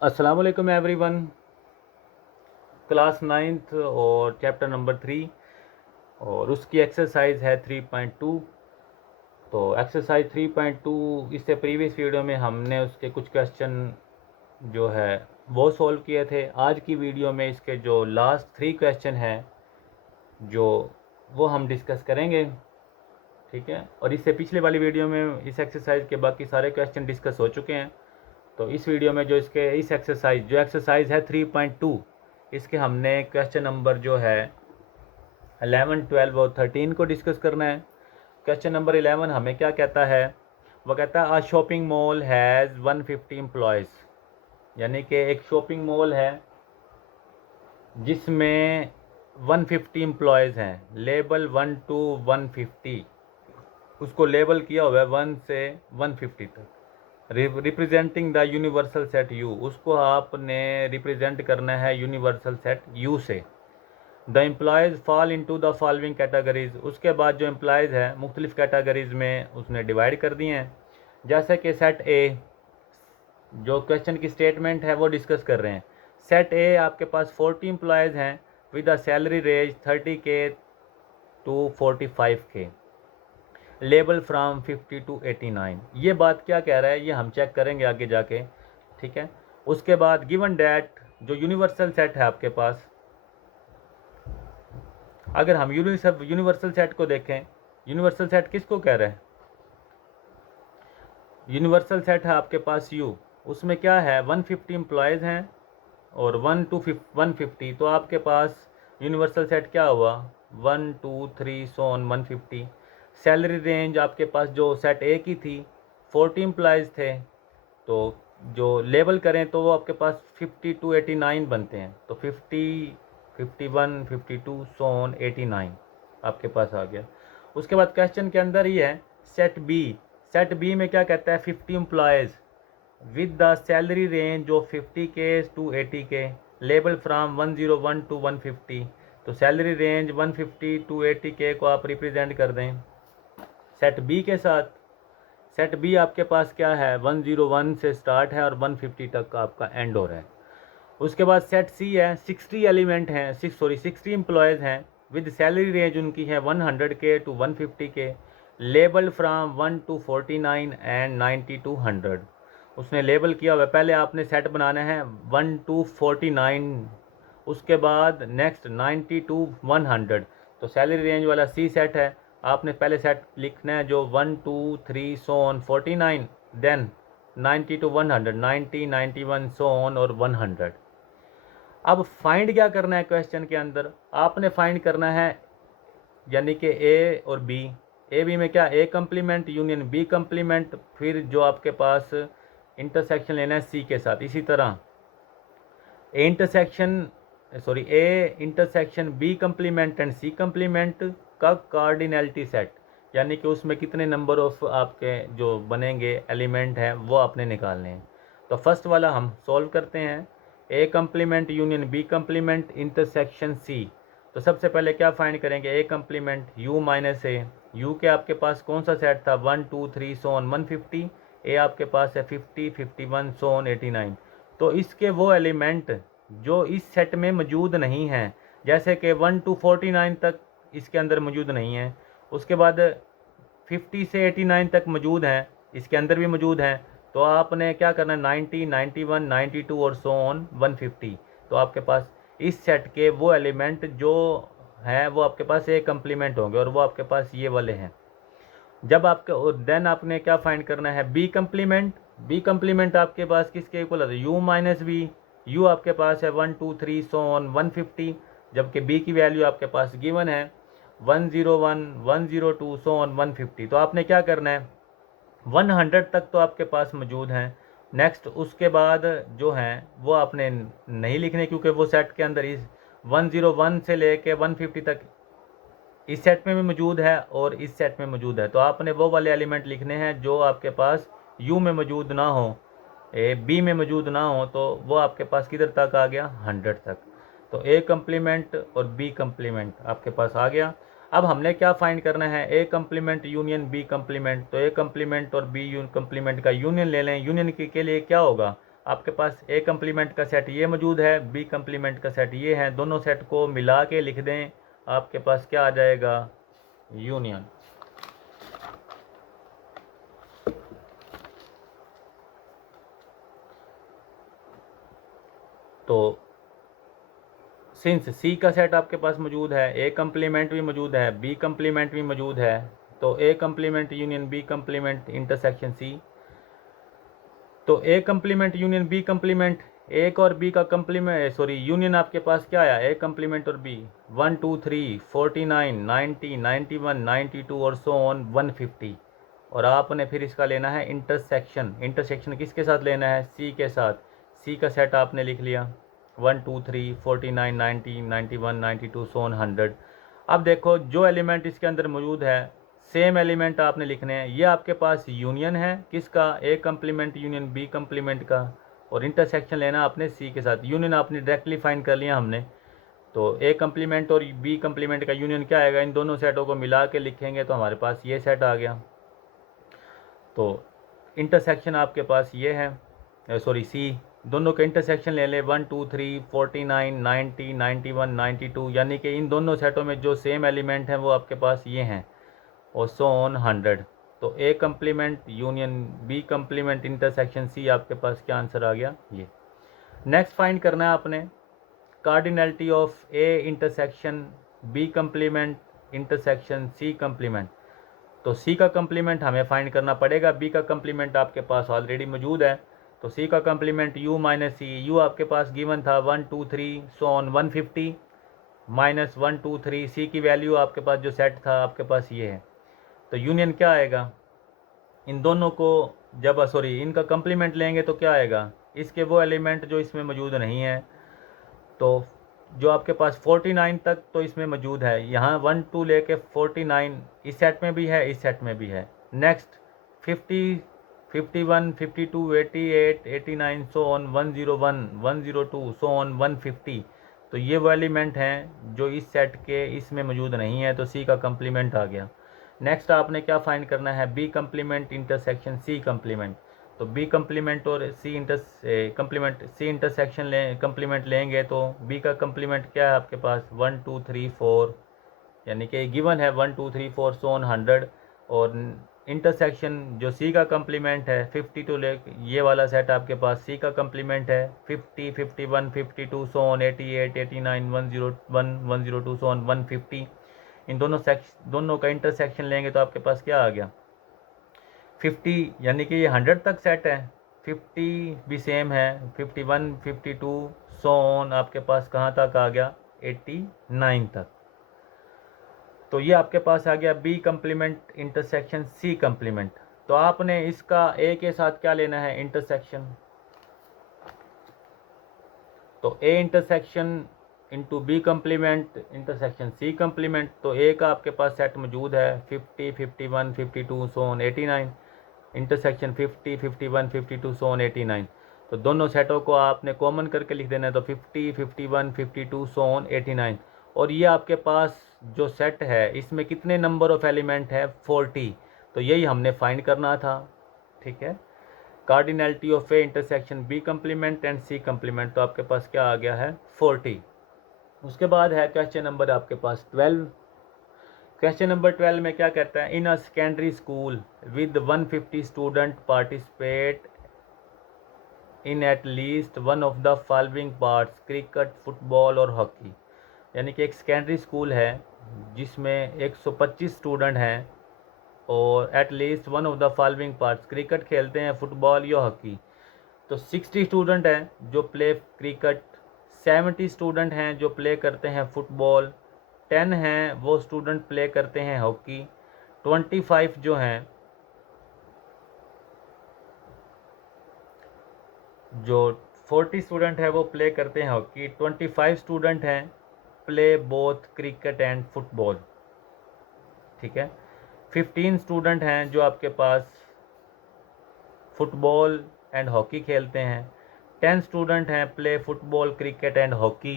अस्सलाम वालेकुम everyone. Class ninth और चैप्टर नंबर 3 और उसकी एक्सरसाइज है 3.2। तो एक्सरसाइज 3.2 इससे प्रीवियस वीडियो में हमने उसके कुछ क्वेश्चन जो है वो सॉल्व किए थे। आज की वीडियो में इसके जो लास्ट 3 क्वेश्चन हैं जो वो हम डिस्कस करेंगे, ठीक है। और इससे पिछले वाली वीडियो में इस एक्सरसाइज के बाकी सारे क्वेश्चन डिस्कस हो चुके हैं। तो इस वीडियो में जो इसके इस एक्सरसाइज है 3.2, इसके हमने क्वेश्चन नंबर जो है 11, 12 और 13 को डिस्कस करना है। क्वेश्चन नंबर 11 हमें क्या कहता है, वो कहता है अ शॉपिंग मॉल हैज़ 150 एम्प्लॉयज़, यानी कि एक शॉपिंग मॉल है जिसमें 150 एम्प्लॉयज़ हैं। लेबल 1 to 150, उसको लेबल किया हुआ है 1 से 150 तक। Representing the universal set you, उसको आपने रिप्रेजेंट करना है यूनिवर्सल सेट यू से। The employees fall into the following categories, उसके बाद जो एम्प्लॉयज़ है मुख्तलिफ कैटेगरीज में उसने डिवाइड कर दिए हैं। जैसे कि सेट ए, जो क्वेश्चन की स्टेटमेंट है वो डिस्कस कर रहे हैं। सेट ए आपके पास 40 एम्प्लॉयज़ हैं with a salary range 30K to 45K, label from 50 to 89। ये बात क्या कह रहा है ये हम चेक करेंगे आगे जाके, ठीक है। उसके बाद गिवन डैट, जो यूनिवर्सल सेट है आपके पास, अगर हम यूनिवर्सल सेट को देखें, यूनिवर्सल सेट किसको कह रहे हैं? यूनिवर्सल सेट है आपके पास यू, उसमें क्या है 150 एम्प्लॉयज़ हैं और 1 to 150, तो आपके पास यूनिवर्सल सेट क्या हुआ 1 2 3 सो ऑन 150। सैलरी रेंज आपके पास जो सेट ए की थी 40 एम्प्लॉयज़ थे, तो जो लेबल करें तो वो आपके पास 50 to 89 बनते हैं। तो 50, 51, 52 सो ऑन 89 आपके पास आ गया। उसके बाद क्वेश्चन के अंदर ही है सेट बी। सेट बी में क्या कहता है 50 employees with the salary range of 50K to 80K, label from 101 to 150। तो सैलरी रेंज 150 to 80K को आप रिप्रेजेंट कर दें सेट बी के साथ। सेट बी आपके पास क्या है 101 से स्टार्ट है और 150 तक का आपका एंड हो रहा है। उसके बाद सेट सी है 60 एलिमेंट हैं 60 एम्प्लॉयज़ हैं विद सैलरी रेंज उनकी है 100K to 150K, label from 1 to 49 and 90 to 100। उसने लेबल किया हुआ है, पहले आपने सेट बनाना है 1 to 49, उसके बाद नेक्स्ट 90 to 100। तो सैलरी रेंज वाला सी सेट है, आपने पहले सेट लिखना है जो 1 2 3 so on 49, then 90 to 100, 90 91 so on और 100। अब फाइंड क्या करना है क्वेश्चन के अंदर, आपने फाइंड करना है यानी कि ए और बी। ए बी में क्या ए कंप्लीमेंट यूनियन बी कंप्लीमेंट, फिर जो आपके पास इंटरसेक्शन लेना है सी के साथ। इसी तरह A intersection B complement and C complement का कार्डिनलिटी सेट, यानी कि उसमें कितने नंबर ऑफ आपके जो बनेंगे एलिमेंट हैं वो आपने निकालने हैं। तो फर्स्ट वाला हम सॉल्व करते हैं, A complement union B complement intersection C. तो सबसे पहले क्या फाइंड करेंगे, A complement U minus A. U के आपके पास कौन सा सेट था 1 2 3 सो ऑन 150, ए आपके पास है 50 51 सो ऑन 89। तो इसके वो एलिमेंट जो इस सेट में मौजूद नहीं हैं, जैसे कि 1 to 49 तक इसके अंदर मौजूद नहीं है, उसके बाद 50 से 89 तक मौजूद हैं, इसके अंदर भी मौजूद हैं। तो आपने क्या करना है 90 91 92 और सो ऑन 150। तो आपके पास इस सेट के वो एलिमेंट जो हैं वो आपके पास ए कंप्लीमेंट होंगे और वो आपके पास ये वाले हैं। जब आपके देन आपने क्या फाइंड करना है बी कंप्लीमेंट। बी कंप्लीमेंट आपके पास किसके इक्वल है यू माइनस बी। यू आपके पास है 1 2 3 सो ऑन 150, जबकि बी की वैल्यू आपके पास गिवन है 101 102 सो ऑन 150। तो आपने क्या करना है 100 तक तो आपके पास मौजूद हैं। नेक्स्ट उसके बाद जो हैं वो आपने नहीं लिखने, क्योंकि वो सेट के अंदर इस 101 से लेके 150 तक इस सेट में भी मौजूद है और इस सेट में मौजूद है। तो आपने वो वाले एलिमेंट लिखने हैं जो आपके पास यू में मौजूद ना हो, ए बी में मौजूद ना हो, तो वो आपके पास किधर तक आ गया 100 तक। तो ए कंप्लीमेंट और बी कंप्लीमेंट आपके पास आ गया। अब हमने क्या फाइंड करना है ए कंप्लीमेंट यूनियन बी कंप्लीमेंट। तो ए कंप्लीमेंट और बी कंप्लीमेंट का यूनियन ले लें। यूनियन के लिए क्या होगा आपके पास ए कम्प्लीमेंट का सेट ये मौजूद है, बी कम्प्लीमेंट का सेट ये है, दोनों सेट को मिला के लिख दें, आपके पास क्या आ जाएगा, यूनियन। तो सिंस सी का सेट आपके पास मौजूद है, ए कम्प्लीमेंट भी मौजूद है, बी कम्प्लीमेंट भी मौजूद है, तो A complement union B complement intersection C. तो A complement union B complement, एक और बी का कम्प्लीमेंट सॉरी यूनियन आपके पास क्या आया, ए कम्प्लीमेंट और बी 1 2 3 49 90 91 92 और सो ऑन 150। और आपने फिर इसका लेना है इंटरसेक्शन। इंटरसेक्शन किसके साथ लेना है, सी के साथ। सी का सेट आपने लिख लिया 1 2 3 49 90 91 92 सो ऑन 100। अब देखो जो एलिमेंट इसके अंदर मौजूद है सेम एलिमेंट आपने लिखने हैं। ये आपके पास यूनियन है किसका, A complement union B complement का, और इंटरसेक्शन लेना आपने सी के साथ। यूनियन आपने डायरेक्टली फाइंड कर लिया हमने, तो ए कम्प्लीमेंट और बी कम्प्लीमेंट का यूनियन क्या आएगा, इन दोनों सेटों को मिला के लिखेंगे तो हमारे पास ये सेट आ गया। तो इंटरसेक्शन आपके पास ये है, सॉरी सी, दोनों का इंटरसेक्शन ले लें 1 2 3 49 90 91 92, यानी कि इन दोनों सेटों में जो सेम एलिमेंट हैं वो आपके पास ये हैं, और सो ऑन 100। तो A complement union B complement intersection C, आपके पास क्या आंसर आ गया ये। नेक्स्ट फाइंड करना है आपने cardinality of A intersection B complement intersection C complement. तो सी का कम्प्लीमेंट हमें फाइंड करना पड़ेगा, बी का कम्प्लीमेंट आपके पास ऑलरेडी मौजूद है। तो सी का complement U minus C, U आपके पास गिवन था 1 2 3 सो ऑन 150 माइनस 1 2 3, सी की वैल्यू आपके पास जो सेट था आपके पास ये है। तो यूनियन क्या आएगा, इन दोनों को जब सॉरी इनका कम्प्लीमेंट लेंगे तो क्या आएगा, इसके वो एलिमेंट जो इसमें मौजूद नहीं है। तो जो आपके पास 49 तक तो इसमें मौजूद है, यहाँ 1 2 लेके 49 इस सेट में भी है, इस सेट में भी है। Next 50 51 52 88 89 so on 101 102 so on 150। तो ये वो एलिमेंट हैं जो इस सेट के इसमें मौजूद नहीं है, तो सी का कम्प्लीमेंट आ गया। नेक्स्ट आपने क्या फाइंड करना है, B complement intersection C complement. तो बी कम्प्लीमेंट और C complement C intersection complement लेंगे तो बी का कम्प्लीमेंट क्या है आपके पास 1 2 3 4, यानी कि गिवन है 1 2 3 4 सो ऑन 100। और इंटरसेक्शन जो सी का कम्प्लीमेंट है 52 ले, ये वाला सेट आपके पास सी का कम्प्लीमेंट है 50 51 52 सो ऑन 88 89 101 102 सो ऑन 150। इन दोनों का इंटरसेक्शन लेंगे तो आपके पास क्या आ गया 50, यानी कि ये 100 तक सेट है। 50 भी सेम है, 51 52 सो ऑन आपके पास कहाँ तक आ गया 89 तक। तो ये आपके पास आ गया B complement intersection C complement. तो आपने इसका ए के साथ क्या लेना है, इंटरसेक्शन। तो A intersection into B complement intersection C complement. तो ए का आपके पास सेट मौजूद है 50 51 52 so on 89, intersection 50 51 52 so on 89। तो दोनों सेटों को आपने कॉमन करके लिख देना है, तो 50 51 52 सो ऑन 89। और ये आपके पास जो सेट है इसमें कितने नंबर ऑफ एलिमेंट है 40। तो यही हमने फाइंड करना था, ठीक है। Cardinality of A intersection B complement and C complement, तो आपके पास क्या आ गया है 40। उसके बाद है क्वेश्चन नंबर आपके पास 12। क्वेश्चन नंबर 12 में क्या कहता है, in a secondary school with 150 student participate in at least one of the following parts cricket football और हॉकी। यानी कि एक सेकेंडरी स्कूल है जिसमें 125 स्टूडेंट हैं और eight least one of the following parts cricket खेलते हैं, फुटबॉल या हॉकी। तो 60 स्टूडेंट हैं जो प्ले क्रिकेट, 70 स्टूडेंट हैं जो प्ले करते हैं फुटबॉल, 10 हैं वो स्टूडेंट प्ले करते हैं हॉकी, 25 जो हैं जो 40 स्टूडेंट है वो प्ले करते हैं हॉकी, 25 स्टूडेंट हैं play both cricket and football, ठीक है। 15 स्टूडेंट हैं जो आपके पास फुटबॉल एंड हॉकी खेलते हैं, 10 स्टूडेंट हैं play football cricket and hockey,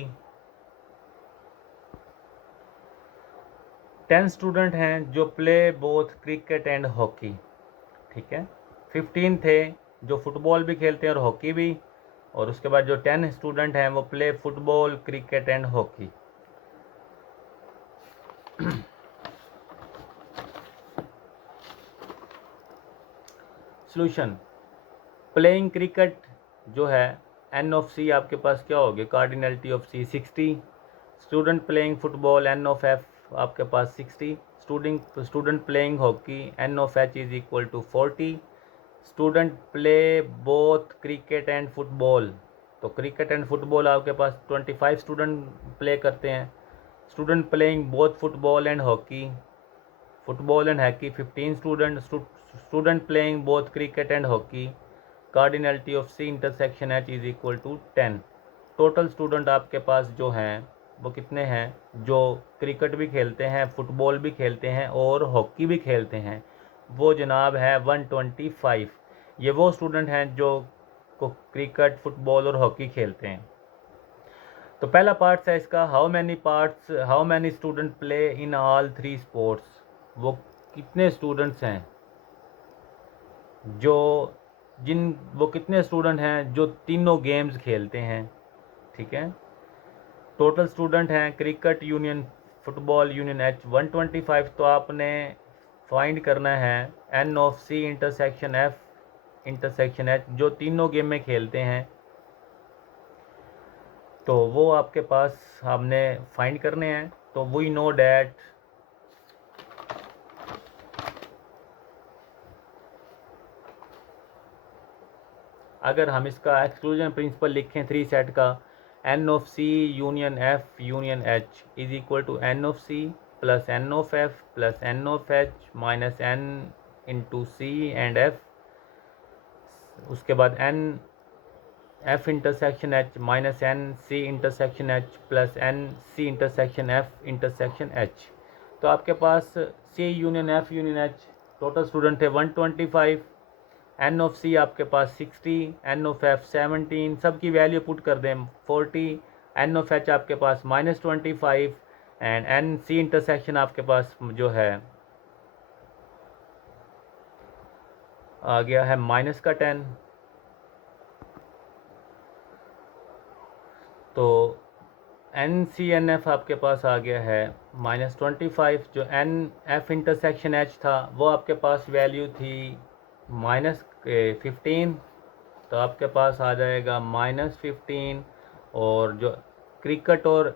10 student हैं जो play both cricket and hockey, ठीक है। 15 थे जो फुटबॉल भी खेलते हैं और हॉकी भी, और उसके बाद जो 10 स्टूडेंट हैं वो play football, cricket and hockey. Solution, playing cricket जो है एन ऑफ सी आपके पास क्या होगी, cardinality of C 60। Student playing football N of F आपके पास 60। Student playing hockey N of H is equal to 40। Student play both cricket and football, तो cricket and football आपके पास 25 स्टूडेंट प्ले करते हैं। Student playing both football and hockey, football and hockey 15 student. Student playing both cricket and hockey, cardinality of C intersection H is equal to 10। Total student आपके पास जो हैं वो कितने हैं, जो क्रिकेट भी खेलते हैं, फुटबॉल भी खेलते हैं और हॉकी भी खेलते हैं, वो जनाब है 125। ये वो स्टूडेंट हैं जो को क्रिकेट, फुटबॉल और हॉकी खेलते हैं। तो पहला पार्ट है इसका, how many student play in all 3 sports. वो कितने स्टूडेंट्स हैं वो कितने स्टूडेंट हैं जो तीनों गेम्स खेलते हैं, ठीक है। टोटल स्टूडेंट हैं cricket union football union H 125, तो आपने फाइंड करना है N of C intersection F intersection H जो तीनों गेम में खेलते हैं, तो वो आपके पास हमने फाइंड करने हैं। तो वी नो डैट अगर हम इसका एक्सक्लूजन प्रिंसिपल लिखें 3 सेट का, N of C union F union H is equal to N of C plus N of F plus N of H minus N into C and F. उसके बाद N F intersection H minus N C intersection H plus N C intersection F intersection H. तो आपके पास C union F union H total student है 125, N of C आपके पास 60, N of F 17, सब की वैल्यू पुट कर दें 40, एन ऑफ एच आपके पास -25 एंड एन सी इंटरसेक्शन आपके पास जो है आ गया है -10। तो एन सी एन एफ आपके पास आ गया है -25। जो एन एफ इंटरसेक्शन एच था वो आपके पास वैल्यू थी -15, तो आपके पास आ जाएगा -15। और जो क्रिकेट और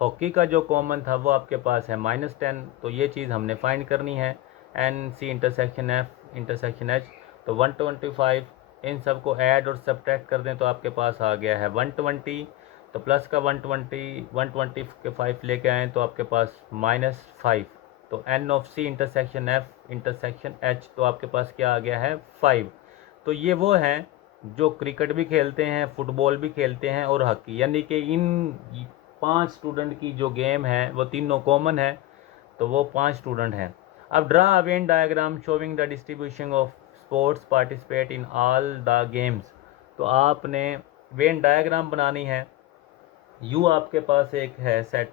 हॉकी का जो कॉमन था वो आपके पास है -10। तो ये चीज़ हमने फाइंड करनी है, N C intersection F intersection H. तो 125 इन सब को ऐड और सब्ट्रैक्ट कर दें तो आपके पास आ गया है 120। तो प्लस का 120 के 5 लेके आएँ तो आपके पास -5। तो N of C intersection F intersection H, तो आपके पास क्या आ गया है 5। तो ये वो हैं जो क्रिकेट भी खेलते हैं, फुटबॉल भी खेलते हैं और हॉकी, यानी कि इन 5 स्टूडेंट की जो गेम है वो तीनों कॉमन है, तो वो 5 स्टूडेंट हैं। अब draw a Venn diagram showing the distribution of sports participate in all the games. तो आपने वेन डायग्राम बनानी है। यू आपके पास एक है सेट,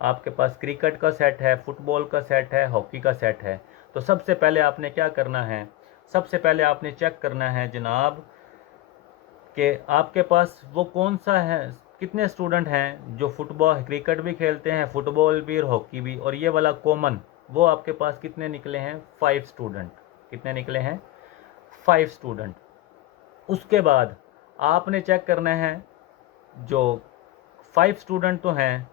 आपके पास क्रिकेट का सेट है, फुटबॉल का सेट है, हॉकी का सेट है। तो सबसे पहले आपने क्या करना है, सबसे पहले आपने चेक करना है जनाब कि आपके पास वो कौन सा है, कितने स्टूडेंट हैं जो फुटबॉल क्रिकेट भी खेलते हैं, फुटबॉल भी और हॉकी भी, और ये वाला कॉमन वो आपके पास कितने निकले हैं 5 स्टूडेंट। कितने निकले हैं 5 स्टूडेंट। उसके बाद आपने चेक करना है जो 5 स्टूडेंट तो हैं,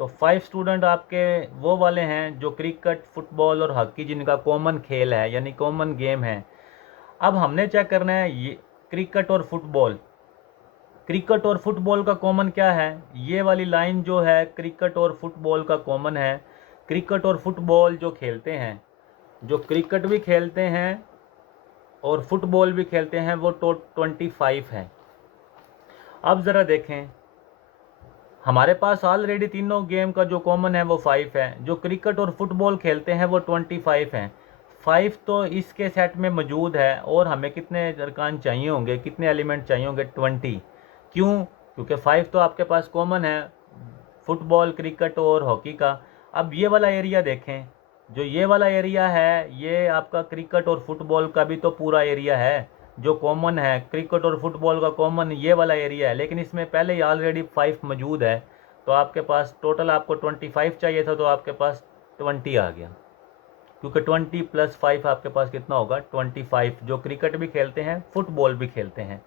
तो 5 स्टूडेंट आपके वो वाले हैं जो क्रिकेट, फुटबॉल और हॉकी जिनका कॉमन खेल है यानी कॉमन गेम है। अब हमने चेक करना है ये क्रिकेट और फुटबॉल। क्रिकेट और फुटबॉल का कॉमन क्या है, ये वाली लाइन जो है क्रिकेट और फुटबॉल का कॉमन है। क्रिकेट और फुटबॉल जो खेलते हैं, जो क्रिकेट भी खेलते हैं और फुटबॉल भी खेलते हैं, वो 25 है। अब ज़रा देखें, हमारे पास ऑलरेडी तीनों गेम का जो कॉमन है वो 5 है, जो क्रिकेट और फुटबॉल खेलते हैं वो 25 हैं। 5 तो इसके सेट में मौजूद है और हमें कितने अरकान चाहिए होंगे, कितने एलिमेंट चाहिए होंगे 20। क्यों, क्योंकि 5 तो आपके पास कॉमन है फुटबॉल, क्रिकेट और हॉकी का। अब ये वाला एरिया देखें, जो ये वाला एरिया है ये आपका क्रिकेट और फुटबॉल का भी तो पूरा एरिया है, जो कॉमन है क्रिकेट और फुटबॉल का कॉमन ये वाला एरिया है, लेकिन इसमें पहले ही ऑलरेडी 5 मौजूद है, तो आपके पास टोटल आपको 25 चाहिए था, तो आपके पास 20 आ गया, क्योंकि 20 + 5 आपके पास कितना होगा 25, जो क्रिकेट भी खेलते हैं फुटबॉल भी खेलते हैं।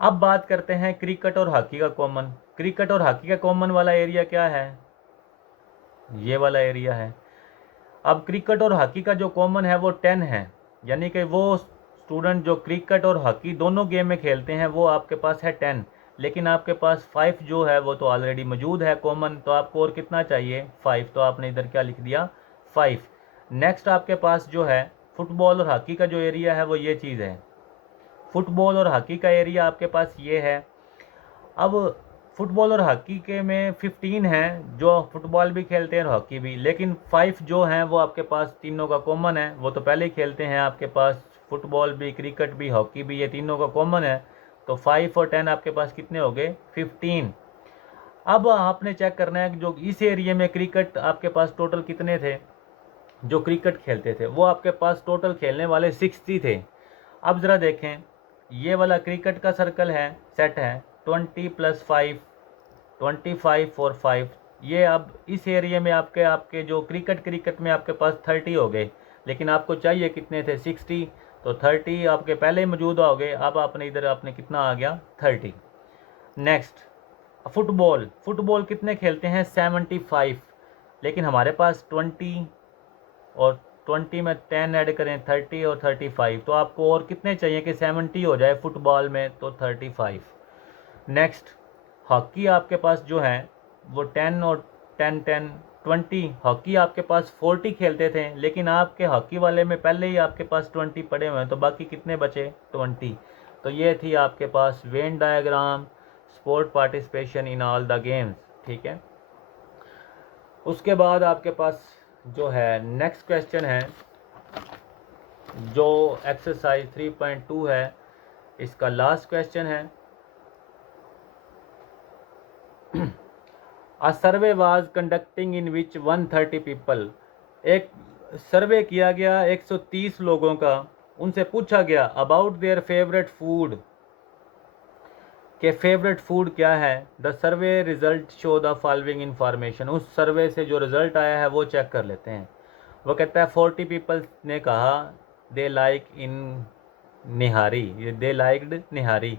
अब बात करते हैं क्रिकेट और हॉकी का कॉमन। क्रिकेट और हॉकी का कॉमन वाला एरिया क्या है, ये वाला एरिया है। अब क्रिकेट और हॉकी का जो कॉमन है वो 10 है, यानी कि वो स्टूडेंट जो क्रिकेट और हॉकी दोनों गेम में खेलते हैं वो आपके पास है 10, लेकिन आपके पास 5 जो है वो तो ऑलरेडी मौजूद है कॉमन, तो आपको और कितना चाहिए 5, तो आपने इधर क्या लिख दिया 5। नेक्स्ट आपके पास जो है फुटबॉल और हॉकी का जो एरिया है वो ये चीज़ है। फुटबॉल और हॉकी का एरिया आपके पास ये है। अब फुटबॉल और हॉकी के में 15 हैं जो फुटबॉल भी खेलते हैं और हॉकी भी, लेकिन 5 जो हैं वो आपके पास तीनों का कॉमन है, वो तो पहले ही खेलते हैं आपके पास फुटबॉल भी क्रिकेट भी हॉकी भी, ये तीनों का कॉमन है। तो 5 और 10 आपके पास कितने हो गए 15। अब आपने चेक करना है कि जो इस एरिया में क्रिकेट आपके पास टोटल कितने थे, जो क्रिकेट खेलते थे वो आपके पास टोटल खेलने वाले 60 थे। अब ज़रा देखें, ये वाला क्रिकेट का सर्कल है सेट है 20 + 5 25 और 5, ये अब इस एरिया में आपके आपके जो क्रिकेट में आपके पास 30 हो गए, लेकिन आपको चाहिए कितने थे 60, तो 30 आपके पहले ही मौजूद हो गए। अब आपने इधर आपने कितना आ गया 30। नेक्स्ट फुटबॉल, फुटबॉल कितने खेलते हैं 75, लेकिन हमारे पास 20 और 20 में 10 ऐड करें 30 और 35, तो आपको और कितने चाहिए कि 70 हो जाए फुटबॉल में, तो 35। नेक्स्ट हॉकी आपके पास जो है वो 10 और 10 10 20, हॉकी आपके पास 40 खेलते थे, लेकिन आपके हॉकी वाले में पहले ही आपके पास 20 पड़े हुए हैं, तो बाकी कितने बचे 20। तो ये थी आपके पास Venn diagram sport participation in all the games, ठीक है। उसके बाद आपके पास जो है नेक्स्ट क्वेश्चन है जो एक्सरसाइज 3.2 है, इसका लास्ट क्वेश्चन है। A survey was conducting in which 130 people, एक सर्वे किया गया 130 लोगों का, उनसे पूछा गया अबाउट देयर फेवरेट फूड, के फेवरेट फूड क्या है। The survey result show the following information, उस सर्वे से जो रिजल्ट आया है वो चेक कर लेते हैं। वो कहता है 40 पीपल ने कहा दे लाइक इन निहारी, ये दे लाइक्ड निहारी,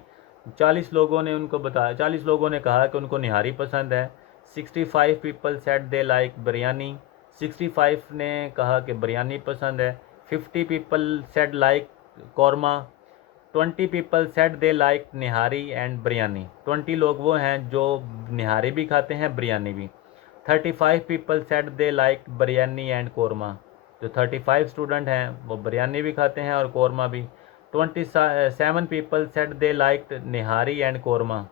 40 लोगों ने उनको बताया, 40 लोगों ने कहा कि उनको निहारी पसंद है। 65 people said they like biryani, 65 ने कहा कि बिरयानी पसंद है। 50 people said like korma, 20 people said they like nihari and biryani, 20 लोग वो हैं जो निहारी भी खाते हैं बिरयानी भी। 35 people said they like biryani and korma, जो 35 स्टूडेंट हैं वो बिरयानी भी खाते हैं और कौरमा भी। 27 people said they like nihari and korma,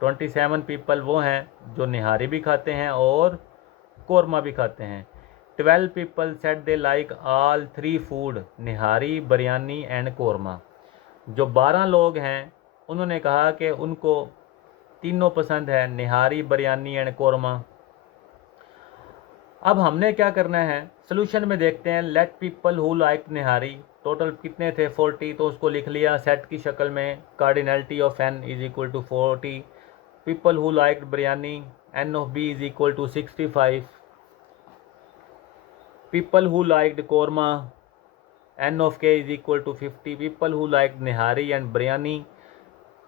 27 people वो हैं जो निहारी भी खाते हैं और कौरमा भी खाते हैं। 12 people said they like all 3 food, nihari biryani and korma, जो 12 लोग हैं उन्होंने कहा कि उनको तीनों पसंद है, निहारी बिरयानी एंड कौरमा। अब हमने क्या करना है, सोल्यूशन में देखते हैं। Let people who like nihari, total कितने थे 40, तो उसको लिख लिया सेट की शक्ल में, cardinality of n is equal to 40, people who like biryani n of b is equal to 65, people who liked korma n ऑफ k is equal to 50, people who like nihari and biryani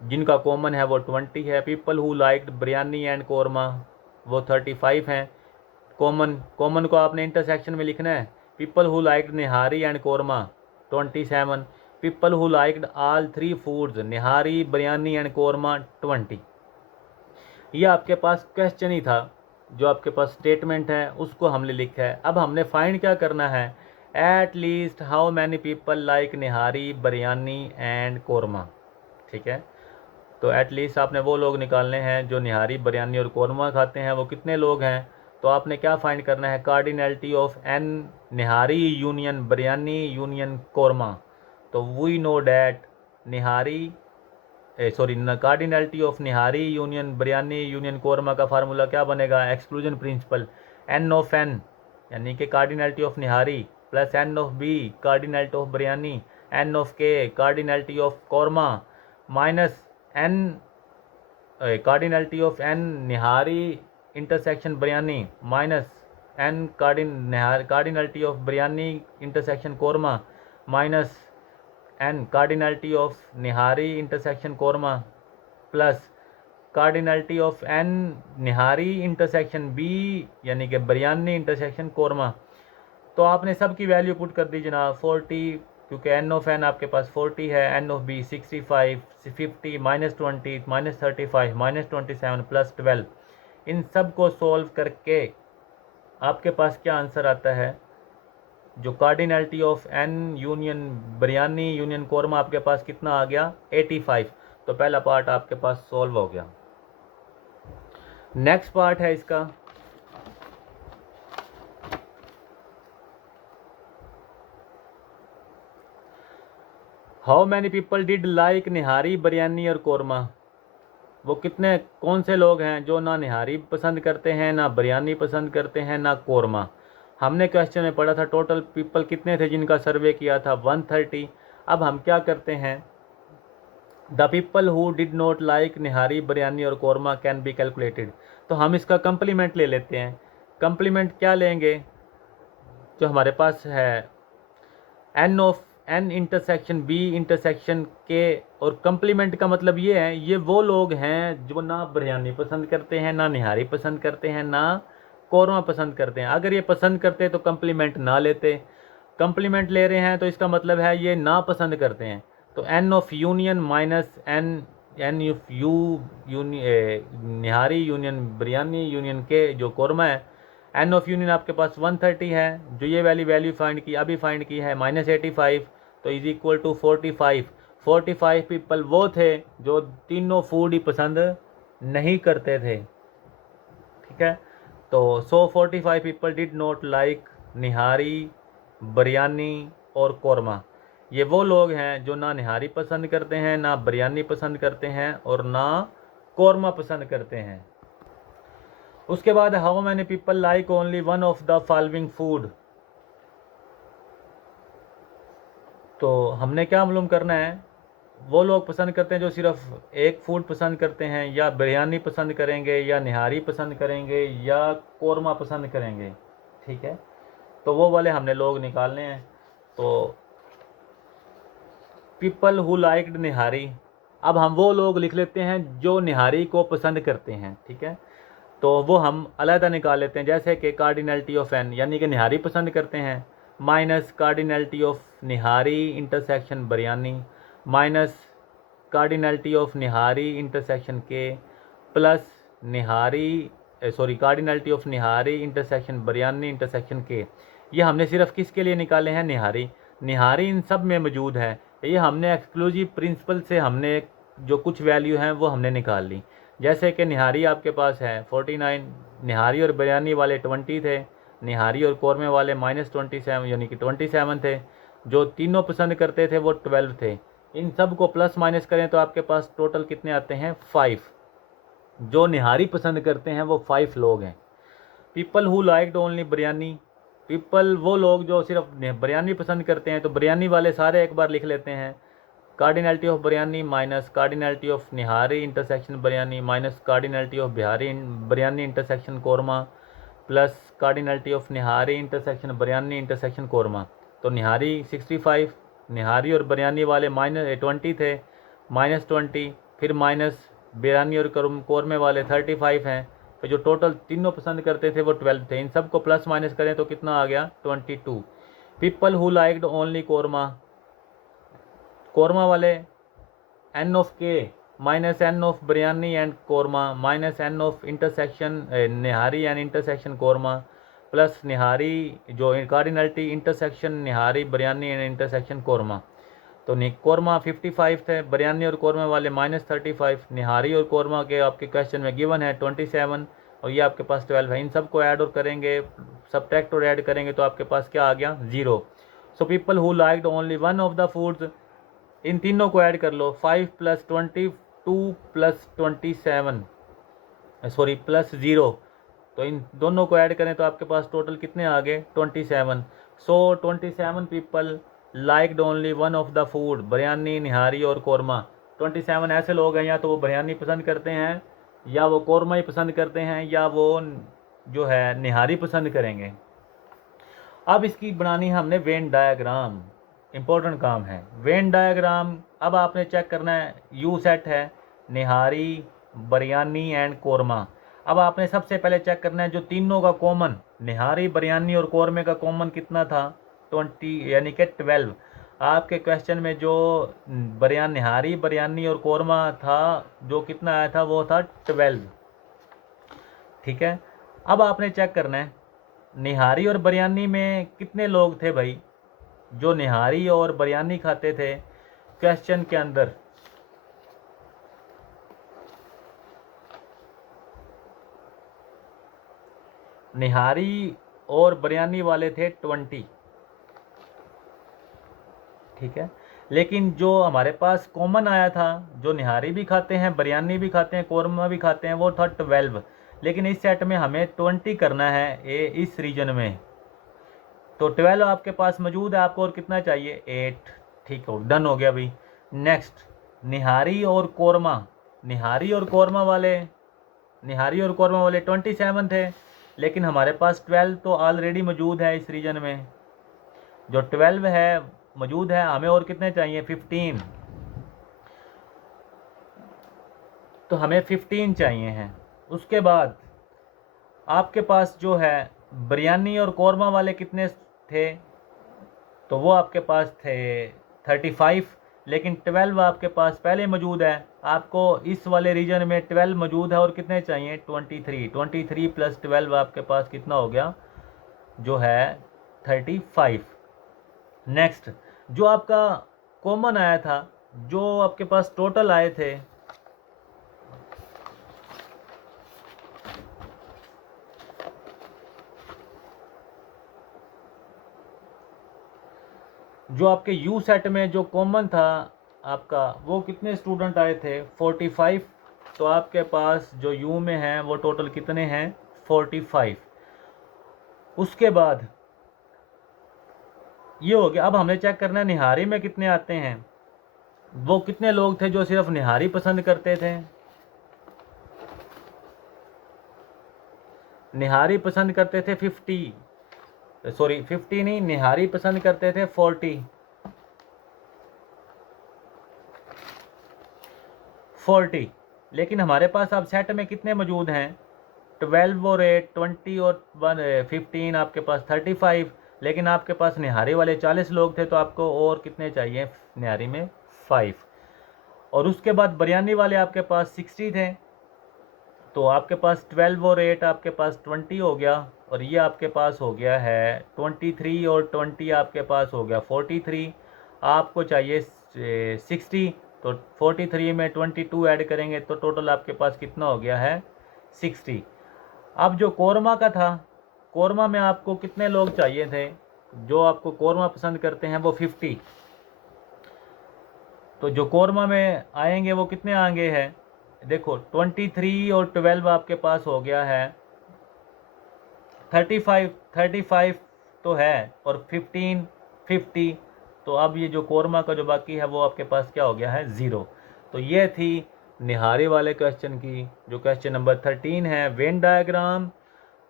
जिनका कॉमन है वो 20 है, people who liked biryani and korma वो 35 हैं। Common को आपने intersection में लिखना है। People who liked nihari and korma 27, people who liked all 3 foods nihari biryani and korma 20। ये आपके पास क्वेश्चन ही था, जो आपके पास स्टेटमेंट है उसको हमने लिखा है। अब हमने फाइंड क्या करना है, at least how many people like nihari biryani and korma, ठीक है। तो एट लीस्ट आपने वो लोग निकालने हैं जो निहारी बिरयानी और कौरमा खाते हैं, वो कितने लोग हैं। तो आपने क्या फाइंड करना है, cardinality of n nihari union biryani union korma, तो we know that nihari cardinality of nihari union biryani union korma का फार्मूला क्या बनेगा, exclusion principle, n of n यानी कि cardinality of nihari plus n of b cardinality of biryani n of k cardinality of korma minus n cardinality of N nihari intersection biryani minus n cardinality of biryani intersection korma minus n cardinality of nihari intersection korma plus cardinality of N nihari intersection B यानी कि biryani intersection korma. तो आपने सब की value put कर दी जनाब 40, क्योंकि N of N आपके पास 40 है, N of B 65, 50 minus 20 minus 35 minus 27 plus 12। इन सब को सॉल्व करके आपके पास क्या आंसर आता है, जो cardinality of N union biryani union korma आपके पास कितना आ गया 85। तो पहला पार्ट आपके पास सॉल्व हो गया। नेक्स्ट पार्ट है इसका, how many people did like nihari biryani और कौरमा। वो कितने कौन से लोग हैं जो ना निहारी पसंद करते हैं, ना बिरयानी पसंद करते हैं, ना कौरमा। हमने क्वेश्चन में पढ़ा था टोटल पीपल कितने थे जिनका सर्वे किया था 130। अब हम क्या करते हैं, the people who did not like nihari biryani और कौरमा कैन बी कैलकुलेटेड। तो हम इसका कंप्लीमेंट ले लेते हैं। कंप्लीमेंट क्या लेंगे, जो हमारे पास है N of N intersection B intersection K, और कंप्लीमेंट का मतलब ये है ये वो लोग हैं जो ना बिरयानी पसंद करते हैं, ना निहारी पसंद करते हैं, ना कौरमा पसंद करते हैं। अगर ये पसंद करते तो कंप्लीमेंट ना लेते, कंप्लीमेंट ले रहे हैं तो इसका मतलब है ये ना पसंद करते हैं। तो N of union minus N N of nihari union biryani union K जो कौरमा है, एन ऑफ यूनियन आपके पास 130 है, जो ये वैल्यू फाइंड की अभी फाइंड की है माइनस 85, तो इज इक्वल टू 45। 45 पीपल वो थे जो तीनों फूड ही पसंद नहीं करते थे, ठीक है। तो 45 people did not like nihari biryani और कौरमा। ये वो लोग हैं जो ना निहारी पसंद करते हैं, ना बिरयानी पसंद करते हैं, और ना कौरमा पसंद करते हैं। उसके बाद how many people like only one of the following food. तो हमने क्या मालूम करना है, वो लोग पसंद करते हैं जो सिर्फ एक फूड पसंद करते हैं, या बिरयानी पसंद करेंगे, या निहारी पसंद करेंगे, या कौरमा पसंद करेंगे, ठीक है। तो वो वाले हमने लोग निकालने हैं। तो पीपल हु लाइक्ड निहारी, अब हम वो लोग लिख लेते हैं जो निहारी को पसंद करते हैं, ठीक है। तो वो हम अलहदा निकाल लेते हैं, जैसे कि कार्डिनलिटी ऑफ एन यानी कि निहारी पसंद करते हैं, minus cardinality of nihari intersection biryani minus cardinality of nihari intersection k plus nihari cardinality of nihari intersection biryani intersection k. ये हमने सिर्फ किसके लिए निकाले हैं, निहारी। निहारी इन सब में मौजूद है, ये हमने एक्सक्लूसिव प्रिंसिपल से हमने जो कुछ वैल्यू हैं वो हमने निकाल ली। जैसे कि निहारी आपके पास है 49, निहारी और बिरयानी वाले 20 थे, निहारी और कौरमे वाले -27 यानी कि 27 थे, जो तीनों पसंद करते थे वो 12 थे। इन सब को प्लस माइनस करें तो आपके पास टोटल कितने आते हैं 5। जो निहारी पसंद करते हैं वो 5 लोग हैं। People who liked only biryani, people वो लोग जो सिर्फ बिरयानी पसंद करते हैं, तो बिरयानी वाले सारे एक बार लिख लेते हैं। Cardinality of biryani minus cardinality of nihari intersection biryani minus cardinality of biryani intersection korma plus cardinality of nihari intersection biryani intersection korma. तो निहारी 65, निहारी और बिरयानी वाले -20 थे, -20, फिर माइनस बिरयानी और कौरमे वाले 35 हैं। तो जो टोटल तीनों पसंद करते थे वो 12 थे। इन सब को प्लस माइनस करें तो कितना आ गया 22। People who liked only korma, korma वाले n of k minus n of biryani and korma minus n of intersection nihari and intersection korma plus nihari जो cardinality intersection nihari biryani and intersection korma. तो कौरमा 55 थे, बिरयानी और कौरमे वाले -35, निहारी और कौरमा के आपके क्वेश्चन में गिवन है 27, और ये आपके पास 12 है। इन सब को ऐड और करेंगे, सब्ट्रैक्ट और ऐड करेंगे तो आपके पास क्या आ गया 0। So people who liked only one of the foods, इन तीनों को ऐड कर लो, 5 + 22 + 27 प्लस 0। तो इन दोनों को ऐड करें तो आपके पास टोटल कितने आ गए 27। So 27 people liked only one of the food, biryani, nihari और कौरमा। 27 ऐसे लोग हैं, या तो वो बिरयानी पसंद करते हैं, या वो कौरमा ही पसंद करते हैं, या वो जो है निहारी पसंद करेंगे। अब इसकी बनानी है हमने वेन डायग्राम, इम्पोर्टेंट काम है वेन डायग्राम। अब आपने चेक करना है, यू सेट है निहारी, बिरयानी एंड कौरमा। अब आपने सबसे पहले चेक करना है जो तीनों का कॉमन, निहारी, बिरयानी और कौरमे का कॉमन कितना था, 20 यानी कि 12। आपके क्वेश्चन में जो निहारी, बिरयानी और कौरमा था, जो कितना आया था वो था 12। ठीक है, अब आपने चेक करना है निहारी और बिरयानी में कितने लोग थे भाई, जो निहारी और बिरयानी खाते थे क्वेश्चन के अंदर। निहारी और बिरयानी वाले थे 20। ठीक है, लेकिन जो हमारे पास कॉमन आया था, जो निहारी भी खाते हैं, बिरयानी भी खाते हैं, कौरमा भी खाते हैं, वो था 12। लेकिन इस सेट में हमें 20 करना है इस रीजन में, तो 12 आपके पास मौजूद है। आपको और कितना चाहिए, 8। ठीक हो, डन हो गया भाई। नेक्स्ट, निहारी और कौरमा, निहारी और कौरमा वाले 27 थे, लेकिन हमारे पास 12 तो ऑलरेडी मौजूद है इस रीजन में। जो 12 है मौजूद है, हमें और कितने चाहिए, 15। तो हमें 15 चाहिए हैं। उसके बाद आपके पास जो है बिरयानी और कौरमा वाले कितने थे, तो वो आपके पास थे 35, लेकिन 12 आपके पास पहले मौजूद है। आपको इस वाले रीजन में 12 मौजूद है और कितने चाहिए, 23 प्लस 12 आपके पास कितना हो गया, जो है 35। नेक्स्ट, जो आपका कॉमन आया था, जो आपके पास टोटल आए थे, जो आपके यू सेट में जो कॉमन था आपका, वो कितने स्टूडेंट आए थे, 45। तो आपके पास जो यू में हैं वो टोटल कितने हैं, 45। उसके बाद ये हो गया। अब हमें चेक करना है निहारी में कितने आते हैं, वो कितने लोग थे जो सिर्फ निहारी पसंद करते थे। निहारी पसंद करते थे 50 नहीं, निहारी पसंद करते थे 40। लेकिन हमारे पास अब सेट में कितने मौजूद हैं, 12 और 8, 20 और 15, आपके पास 35। लेकिन आपके पास निहारी वाले 40 लोग थे, तो आपको और कितने चाहिए निहारी में, 5। और उसके बाद बिरयानी वाले आपके पास 60 थे, तो आपके पास 12 और 8 आपके पास 20 हो गया, और ये आपके पास हो गया है 23, और 20 आपके पास हो गया 43। आपको चाहिए 60, तो 43 में 22 ऐड करेंगे तो टोटल आपके पास कितना हो गया है, 60। अब जो कौरमा का था, कौरमा में आपको कितने लोग चाहिए थे, जो आपको कौरमा पसंद करते हैं वो 50। तो जो कौरमा में आएंगे वो कितने आएंगे हैं, देखो 23 और 12 आपके पास हो गया है 35 तो है, और 15 50। तो अब ये जो कौरमा का जो बाकी है वो आपके पास क्या हो गया है, 0। तो ये थी निहारी वाले क्वेश्चन की, जो क्वेश्चन नंबर 13 है, वेन डायग्राम।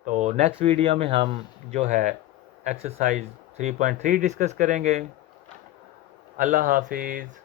तो नेक्स्ट वीडियो में हम जो है एक्सरसाइज 3.3 डिस्कस करेंगे। अल्लाह हाफिज़।